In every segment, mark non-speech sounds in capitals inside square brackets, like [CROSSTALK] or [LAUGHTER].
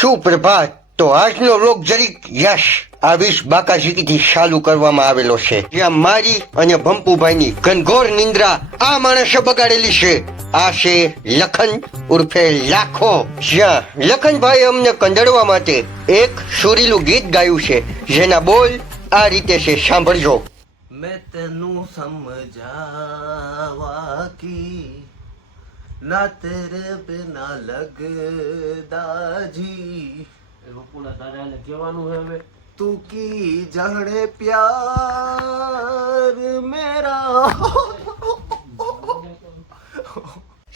સુપ્રભા તો આજનો લોક જરીક યશ આવીશ બાકાજીથી ચાલુ કરવામાં આવેલો છે. જ્યાં મારી અને ભંપુભાઈની ઘનઘોર નિંદ્રા આ માણસે બગાડેલી છે. આ છે લખન ઉર્ફે લાખો. જ્યાં લખનભાઈ અમને કંડળવા માટે એક સુરીલું ગીત ગાયું છે. જેના બોલ આ રીતે છે, સાંભળજો. મેં તેનું સમજાવા કી ਨਾ ਤੇਰੇ ਬਿਨਾ ਲੱਗਦਾ ਜੀ રૂપુના તારે આને કહેવાનું હે હવે. તું કી જાણે પ્યાર મેરા?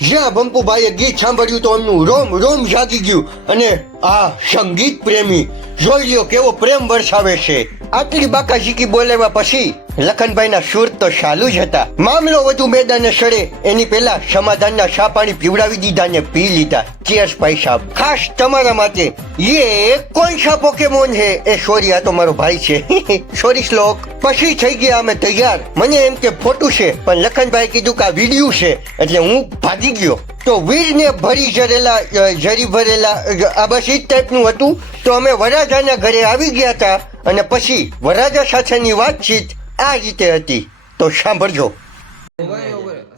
જ્યાં બંકુભાઈએ ગીત સાંભળ્યું તો એમનું રોમ રોમ જાગી ગયું અને આ સંગીત પ્રેમી જોઈ લ્યો કેવો પ્રેમ વરસાવે છે. આટલી બાકાશીકી બોલાવ્યા પછી લખનભાઈના સુર તો ચાલુ જ હતા. મામલો વધુ મેદાને સડે, એની પહેલા સમાધાનના શા પાણી પીવડાવી દીધા ને પી લીધા. ચેર્સ ભાઈ સાહેબ ખાસ તમારા માટે. યે કોણ સા પોકેમોન હે? એ સોરી, આ તો મારો ભાઈ છે. [LAUGHS] સોરી, શ્લોક. પછી થઈ ગયા અમે તૈયાર. મને એમ કે ફોટું છે, પણ લખનભાઈ કીધું કે આ વીડિયો છે, એટલે હું ભાગી ગયો. તો વીરને ભરી જરેલા જરી ભરેલા આ બસ એ જ ટાઈપનું હતું. તો અમે વરાજાના ઘરે આવી ગયા હતા. અને પછી વરાજા સાથેની વાતચીત આ રીતે હતી. તો સાંભળજો.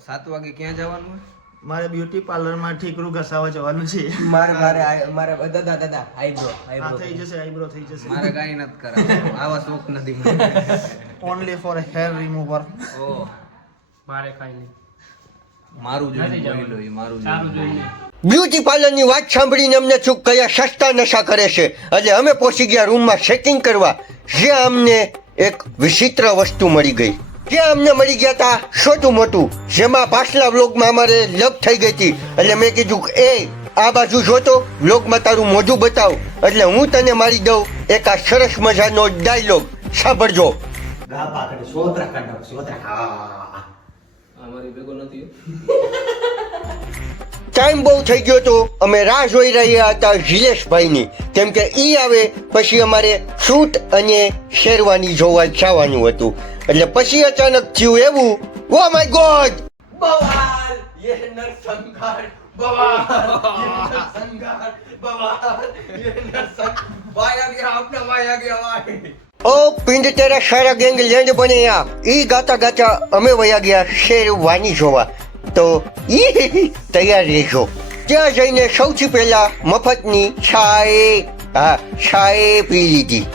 સાત વાગે ક્યાં જવાનું? મારે બ્યુટી પાર્લરમાં ઠીકરું ઘસાવા જવાનું છે. મારે મારે મારે દાદા દાદા આઈબ્રો આઈબ્રો થઈ જશે આઈબ્રો થઈ જશે. મારે કાઈ નથી કરાવવું આવા શોખ નથી મને. ઓનલી ફોર હેર રિમૂવર ઓ મારે કાઈ નહીં. મારું જોઈને લો મારું જોઈને બ્યુટી પાર્લરની વાત સાંભળીને અમને ચૂક કયા સસ્તા નશા કરે છે? એટલે અમે પહોંચી ગયા રૂમમાં સેટિંગ કરવા. જ્યાં અમને એક વિચિત્ર વસ્તુ મળી ગઈ. જ્યાં અમને મળી ગયા હતા છોટું મોટું. જેમાં પાછલા વ્લોગમાં અમારે લગ થઈ ગઈ હતી. એટલે મેં કીધું કે, એ આ બાજુ જોતો વ્લોગમાં તારું મોઢું બતાવ. એટલે હું તને મારી દઉં એક આ સરસ મજાનો ડાયલોગ. સાંભળજો. અમારી ભેગો નથી [LAUGHS] ટાઈમ બહુ થઈ ગયો તો અમે રાહ જોઈ રહ્યા હતા જિલેશભાઈની. કેમ કે ઈ આવે પછી અમારે સૂટ અને શેરવાની જોવા જવાનું હતું. એટલે પછી અચાનક થયું એવું. ઓ માય ગોડ બવાલ! યે નરસંહાર ઓ પિંડ તેરા સારા ગેંગ લેન્ડ બને યા ઈ ગાતા ગાતા અમે વયા ગયા શેરવાની જોવા. તો ઈ તૈયાર રહેજો. ત્યાં જઈને સૌથી પહેલા મફતની છાએ, હા, છાએ પી લીધી.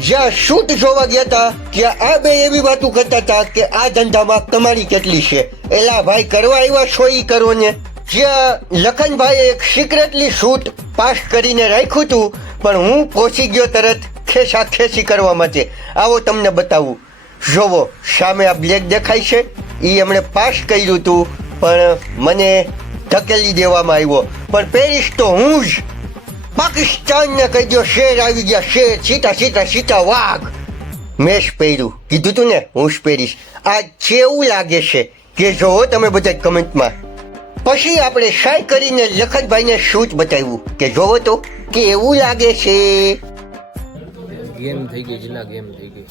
જ્યાં શૂટ જોવા ગયા હતા ત્યાં આ બે એવી વાતો કરતા હતા કે આ ધંધામાં કમાણી કેટલી છે? એલા ભાઈ કરવા આવ્યા છો ઈ કરો ને. જ્યાં લખનભાઈએ એક સિક્રેટલી શૂટ પાસ કરીને રાખ્યું હતું, પણ હું પહોંચી ગયો તરત ખેસા ખેસી કરવા માટે. આવો તમને બતાવું. જોવો, સામે આ બ્લેક દેખાય છે. એ એમણે પાસ કર્યું હતું. પણ મને ધકેલી દેવામાં આવ્યો. પણ પેરિસ તો હું જ પાકિસ્તાનને કહી દો શેર આવી ગયા. શેર સીતા સીતા સીતા વાઘ. મેં જ પહેર્યું. કીધું તું ને હું જ પહેરીશ. આ કેવું લાગે છે કે જોવો તમે બધા કમેન્ટમાં. પછી આપણે શાય કરીને લખતભાઈને શૂટ બતાવ્યું કે જોવો તો કેવું લાગે છે. ગેમ થઈ ગઈ જિલ્લા ગેમ થઈ ગઈ.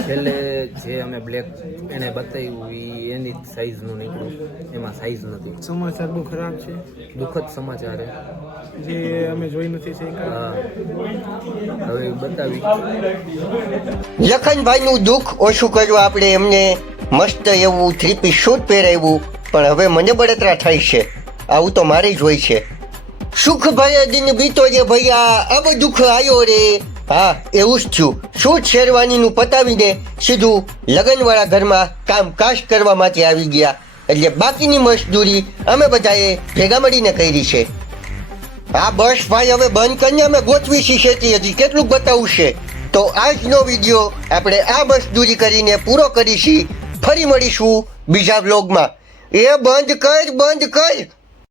છેલ્લે જે અમે બ્લેક એને બતાવ્યું ઈ એની સાઈઝનું નીકળ્યું. એમાં સાઈઝ નથી. સમાચાર બહુ ખરાબ છે. દુઃખદ સમાચાર. જે અમે જોઈ નથી શક્યા. હવે બતાવી. લખનભાઈનું દુઃખ ઓછું કર્યું આપણે એમને મસ્ત એવું થ્રી પીસ શૂટ પહેરાવ્યું પણ હવે મને બળતરા થાય છે. આવું તો મારે જ હોય છે. સુખ ભય દિન બીતો જે ભૈયા અબ દુઃખ આવ્યો રે. હા, એવું જ થયું. શું શેરવાનીનું પતાવીને સીધું લગ્નવાળા ઘરમાં કામકાજ કરવા માટે આવી ગયા? એટલે બાકીની મજદૂરી અમે બધાએ ભેગા મળીને કરી છે. આ બસ ભાઈ, હવે બંધ કરીને અમે ગોઠવી છીએ શેતી હજી. કેટલું બતાવું છે? તો આજનો વીડિયો આપણે આ મજદૂરી કરીને પૂરો કરીશી. ફરી મળીશું બીજા બ્લોગમાં એ બંધ કર બંધ કર.